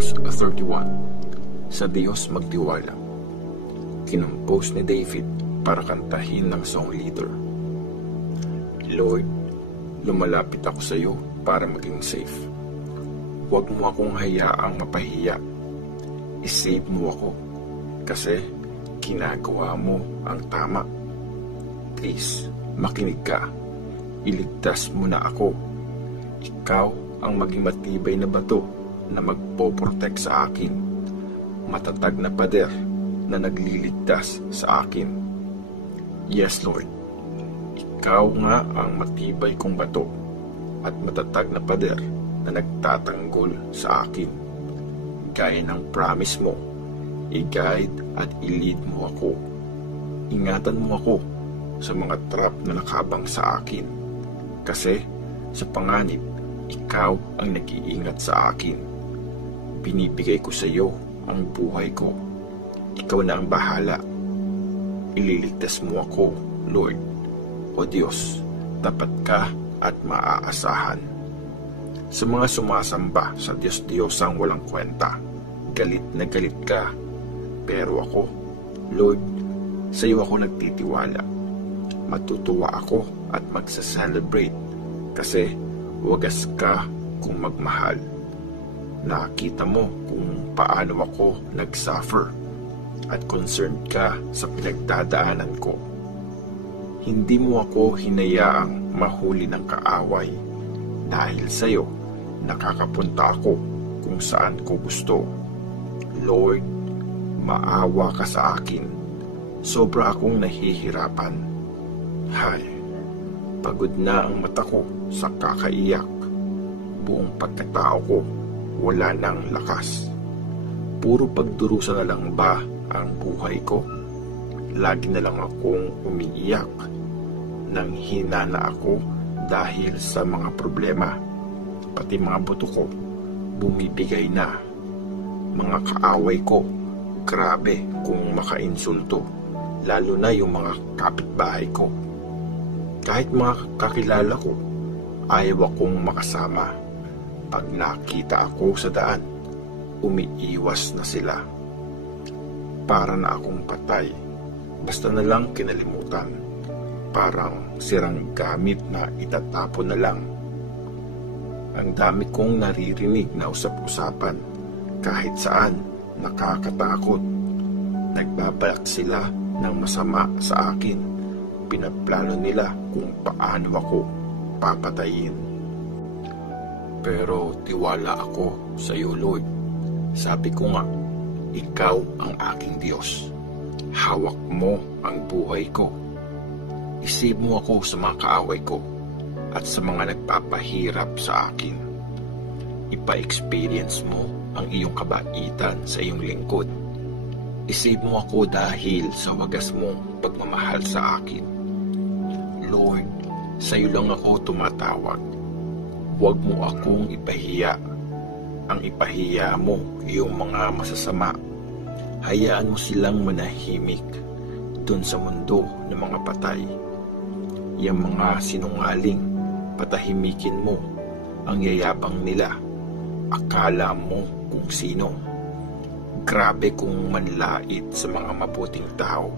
Psalms 31. Sa Diyos magtiwala. Kinompose ni David para kantahin ng song leader. Lord, lumalapit ako sa iyo para maging safe. Huwag mo akong hayaang mapahiya. I-save mo ako kasi ginagawa mo ang tama. Please, makinig ka. Iligtas mo na ako. Ikaw ang maging matibay na bato na magpoprotect sa akin. Matatag na pader na nagliligtas sa akin. Yes, Lord. Ikaw nga ang matibay kong bato at matatag na pader na nagtatanggol sa akin. Gaya ng promise mo, i-guide at i-lead mo ako. Ingatan mo ako sa mga trap na nakabang sa akin. Kasi sa panganib, ikaw ang nag-iingat sa akin. Binibigay ko sa iyo ang buhay ko. Ikaw na ang bahala. Ililigtas mo ako, Lord. O Diyos, tapat ka at maaasahan. Sa mga sumasamba sa Diyos-Diyosang walang kwenta, galit na galit ka. Pero ako, Lord, sa iyo ako nagtitiwala. Matutuwa ako at magsa-celebrate kasi wagas ka kung magmahal. Nakita mo kung paano ako nag-suffer at concerned ka sa pinagdadaanan ko. Hindi mo ako hinayaang mahuli ng kaaway. Dahil sa iyo, nakakapunta ako kung saan ko gusto. Lord, maawa ka sa akin. Sobra akong nahihirapan. Hay, pagod na ang mata ko sa kakaiyak. Buong pagkatao ko, wala nang lakas. Puro pagdurusa na lang ba ang buhay ko? Lagi na lang akong umiiyak. Nang hina na ako dahil sa mga problema. Pati mga buto ko, bumibigay na. Mga kaaway ko, grabe kung makainsulto. Lalo na yung mga kapitbahay ko. Kahit mga kakilala ko, ayaw akong makasama. Pag nakita ako sa daan, umiiwas na sila. Para na akong patay. Basta na lang kinalimutan. Parang sirang gamit na itatapon na lang. Ang dami kong naririnig na usap-usapan. Kahit saan, nakakatakot. Nagbabalak sila ng masama sa akin. Pinaplano nila kung paano ako papatayin. Pero tiwala ako sa iyo, Lord. Sabi ko nga, ikaw ang aking Diyos. Hawak mo ang buhay ko. Isave mo ako sa mga kaaway ko at sa mga nagpapahirap sa akin. Ipa-experience mo ang iyong kabaitan sa iyong lingkod. Isave mo ako dahil sa wagas mong pagmamahal sa akin. Lord, sa iyo lang ako tumatawag. Huwag mo akong ipahiya. Ang ipahiya mo yung mga masasama. Hayaan mo silang manahimik dun sa mundo ng mga patay. Yung mga sinungaling, patahimikin mo. Ang yayabang nila, akala mo kung sino. Grabe kung manlait sa mga mabuting tao.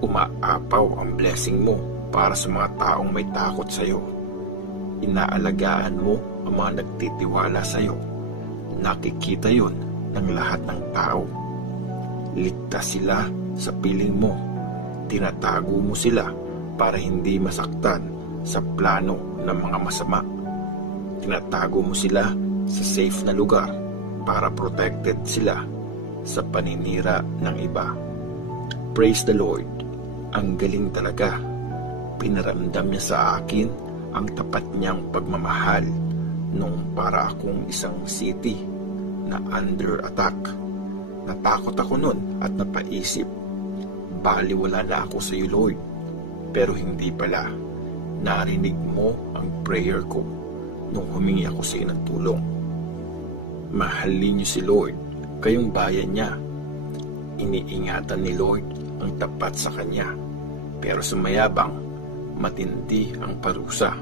Umaapaw ang blessing mo para sa mga taong may takot sa iyo. Inaalagaan mo ang mga nagtitiwala sa iyo. Nakikita yon ng lahat ng tao. Ligtas sila sa piling mo. Tinatago mo sila para hindi masaktan sa plano ng mga masama. Tinatago mo sila sa safe na lugar para protected sila sa paninira ng iba. Praise the Lord. Ang galing talaga. Pinaramdam niya sa akin ang tapat niyang pagmamahal nung para akong isang city na under attack. Natakot ako nun at napaisip, baliwala na ako sa iyo, Lord. Pero hindi pala. Narinig mo ang prayer ko nung humingi ako sa iyo ng tulong. Mahalin niyo si Lord, kayong bayan niya. Iniingatan ni Lord ang tapat sa kanya. Pero sa mayabang, matindi ang parusa.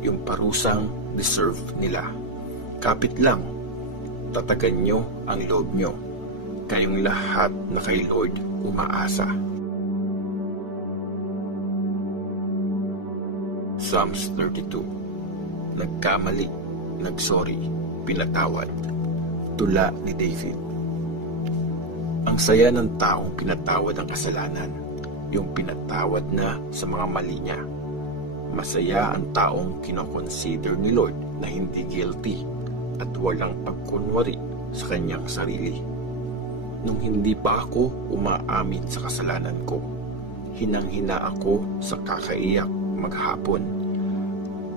Yung parusang deserve nila. Kapit lang, tatagan nyo ang loob nyo, kayong lahat na kay Lord umaasa. Psalms 32. Nagkamali, nagsorry, pinatawad. Tula ni David. Ang saya ng taong pinatawad ang kasalanan, yung pinatawad na sa mga mali niya. Masaya ang taong kinoconsider ni Lord na hindi guilty at walang pagkunwari sa kanyang sarili. Nung hindi pa ako umaamin sa kasalanan ko, hinang-hina ako sa kakaiyak maghapon.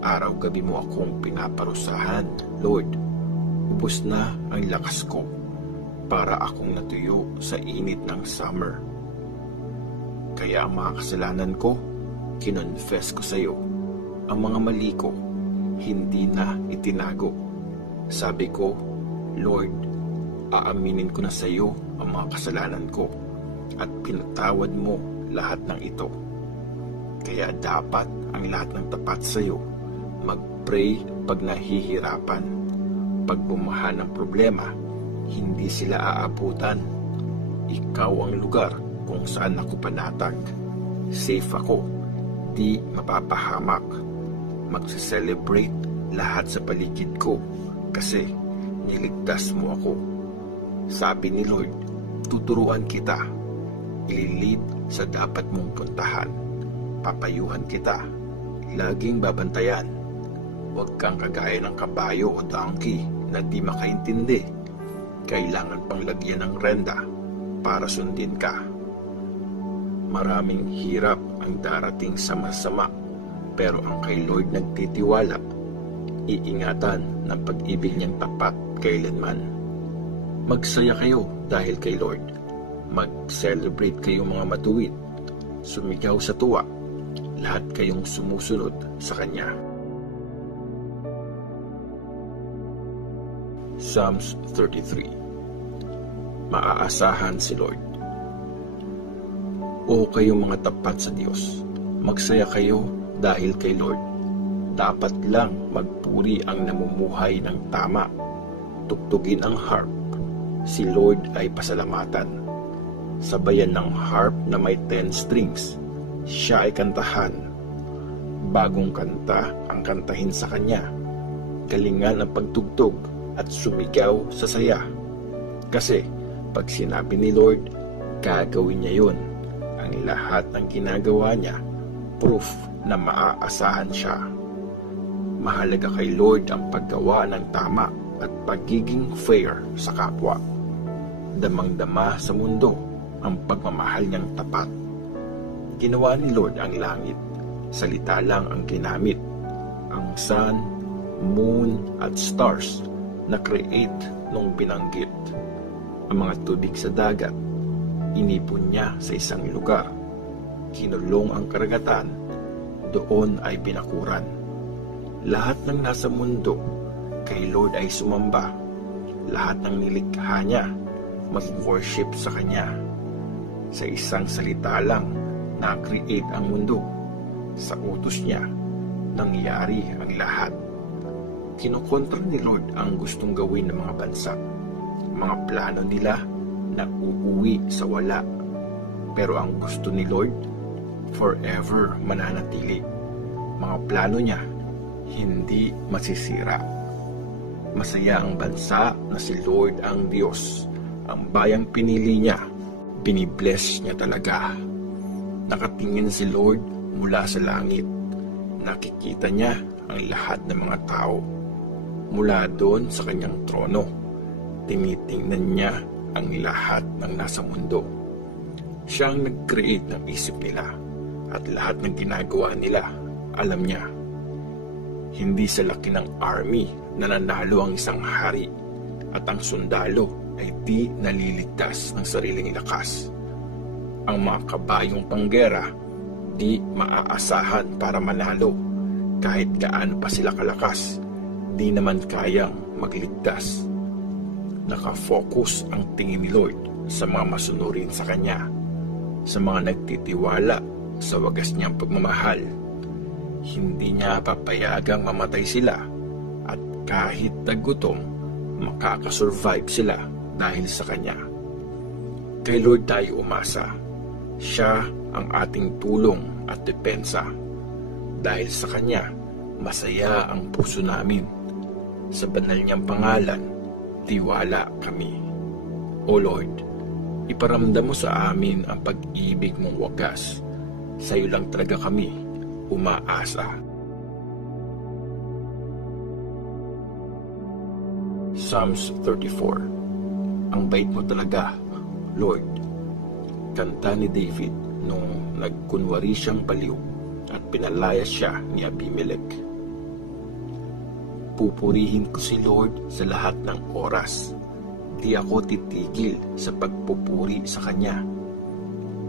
Araw-gabi mo akong pinaparusahan, Lord. Ubos na ang lakas ko para akong natuyo sa init ng summer. Kaya ang mga kasalanan ko, kinonfess ko sa iyo. Ang mga mali ko, hindi na itinago. Sabi ko, Lord, aaminin ko na sa iyo ang mga kasalanan ko at pinatawad mo lahat ng ito. Kaya dapat ang lahat ng tapat sa iyo mag-pray pag nahihirapan. Pag bumaha ng problema, hindi sila aabutan. Ikaw ang lugar kung saan ako panatag. Safe ako, di mapapahamak. Magse-celebrate lahat sa paligid ko kasi niligtas mo ako. Sabi ni Lord, tuturuan kita. Ililid sa dapat mong puntahan. Papayuhan kita. Laging babantayan. Huwag kang kagaya ng kabayo o donkey na di makaintindi. Kailangan pang lagyan ng renda para sundin ka. Maraming hirap ang darating sama-sama, pero ang kay Lord nagtitiwala, iingatan ng pag-ibig niyang tapat kailanman. Magsaya kayo dahil kay Lord. Mag-celebrate kayong mga matuwid. Sumigaw sa tuwa, lahat kayong sumusunod sa Kanya. Psalms 33. Maaasahan si Lord. O kayong mga tapat sa Diyos, magsaya kayo dahil kay Lord. Dapat lang magpuri ang namumuhay ng tama. Tugtugin ang harp. Si Lord ay pasalamatan. Sabayan ng harp na may 10 strings. Siya ay kantahan. Bagong kanta ang kantahin sa Kanya. Galingan ang pagtugtog at sumigaw sa saya. Kasi pag sinabi ni Lord, gagawin niya yun. Ang lahat ng ginagawa niya, proof na maaasahan siya. Mahalaga kay Lord ang paggawa ng tama at pagiging fair sa kapwa. Damang-dama sa mundo ang pagmamahal niyang tapat. Ginawa ni Lord ang langit, salita lang ang ginamit. Ang sun, moon at stars na create nung binanggit. Ang mga tubig sa dagat, inipon niya sa isang lugar. Kinulong ang karagatan, doon ay binakuran. Lahat ng nasa mundo, kay Lord ay sumamba. Lahat ng nilikha niya, mag-worship sa Kanya. Sa isang salita lang, na-create ang mundo. Sa utos niya, nangyari ang lahat. Kinokontra ni Lord ang gustong gawin ng mga bansa. Mga plano nila na uuwi sa wala. Pero ang gusto ni Lord, forever mananatili. Mga plano niya, hindi masisira. Masaya ang bansa na si Lord ang Diyos. Ang bayang pinili niya, binibless niya talaga. Nakatingin si Lord mula sa langit. Nakikita niya ang lahat ng mga tao. Mula doon sa kanyang trono, tinitingnan niya ang lahat ng nasa mundo. Siya ang nag-create ng isip nila at lahat ng ginagawa nila, alam niya. Hindi sa laki ng army na nanalo ang isang hari at ang sundalo ay di naliligtas ng sariling lakas. Ang mga kabayong panggera di maaasahan para manalo. Kahit gaano pa sila kalakas, di naman kayang magligtas. Nakafocus ang tingin ni Lord sa mga masunurin sa Kanya, sa mga nagtitiwala sa wagas niyang pagmamahal. Hindi niya papayagang mamatay sila at kahit tagutom, makakasurvive sila dahil sa Kanya. Kay Lord tayo umasa. Siya ang ating tulong at depensa. Dahil sa Kanya, masaya ang puso namin. Sa banal niyang pangalan, tiwala kami. O Lord, iparamdam mo sa amin ang pag-ibig mong wagas. Sa iyo lang talaga kami umaasa. Psalms 34. Ang bait mo talaga, Lord. Kanta ni David nung nagkunwari siyang baliw at pinalayas siya ni Abimelech. Pupurihin ko si Lord sa lahat ng oras. Di ako titigil sa pagpupuri sa Kanya.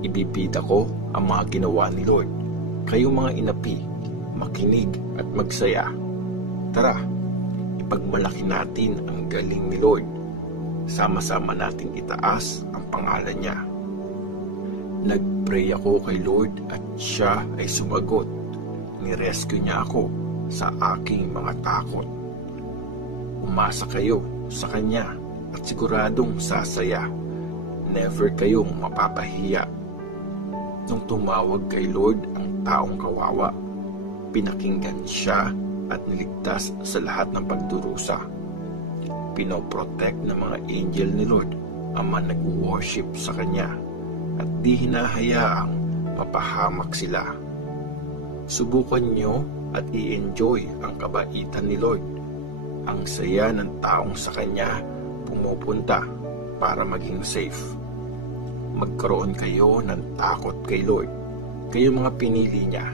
Ibibida ko ang mga ginawa ni Lord. Kayong mga inapi, makinig at magsaya. Tara, ipagmalaki natin ang galing ni Lord. Sama-sama nating itaas ang pangalan niya. Nagpray ako kay Lord at siya ay sumagot. Nirescue niya ako sa aking mga takot. Umasa kayo sa Kanya at siguradong sasaya. Never kayong mapapahiya. Nung tumawag kay Lord ang taong kawawa, pinakinggan siya at niligtas sa lahat ng pagdurusa. Pinoprotect ng mga angel ni Lord ang mga nag-worship sa Kanya at di hinahayaang mapahamak sila. Subukan nyo at i-enjoy ang kabaitan ni Lord. Ang saya ng taong sa Kanya pumupunta para maging safe. Magkaroon kayo ng takot kay Lord. Kayo mga pinili niya.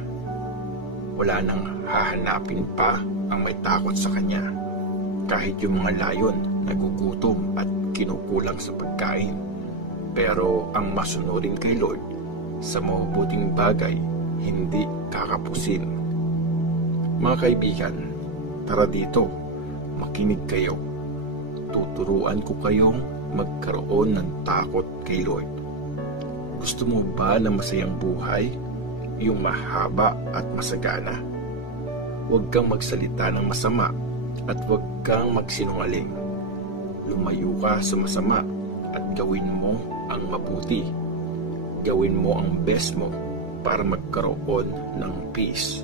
Wala nang hahanapin pa ang may takot sa Kanya. Kahit yung mga layon nagugutom at kinukulang sa pagkain. Pero ang masunurin kay Lord sa mabubuting bagay hindi kakapusin. Mga kaibigan, tara dito, makinig kayo. Tuturuan ko kayong magkaroon ng takot kay Lord. Gusto mo ba na masayang buhay? Yung mahaba at masagana? Huwag kang magsalita ng masama at huwag kang magsinungaling. Lumayo ka sa masama at gawin mo ang mabuti. Gawin mo ang best mo para magkaroon ng peace.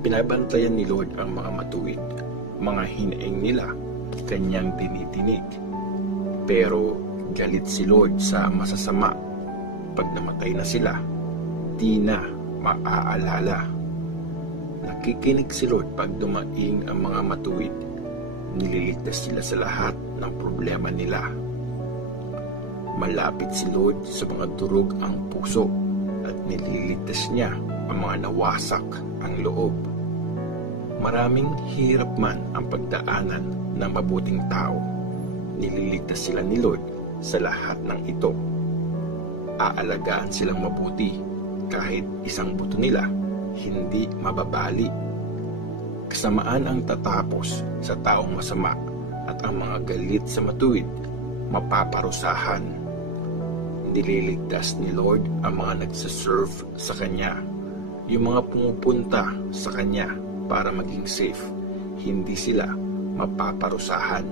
Pinabantayan ni Lord ang mga matuwid. Mga hinaing nila, Kanyang tinitinig. Pero galit si Lord sa masasama. Pag namatay na sila, di na maaalala. Nakikinig si Lord pag dumaing ang mga matuwid. Nililigtas sila sa lahat ng problema nila. Malapit si Lord sa mga durog ang puso at nililigtas niya ang mga nawasak ang loob. Maraming hirap man ang pagdaanan ng mabuting tao. Nililigtas sila ni Lord sa lahat ng ito. Aalagaan silang mabuti kahit isang buto nila hindi mababali. Kasamaan ang tatapos sa taong masama at ang mga galit sa matuwid mapaparusahan. Nililigtas ni Lord ang mga nagsaserve sa Kanya, yung mga pumupunta sa Kanya para maging safe. Hindi sila mapaparusahan.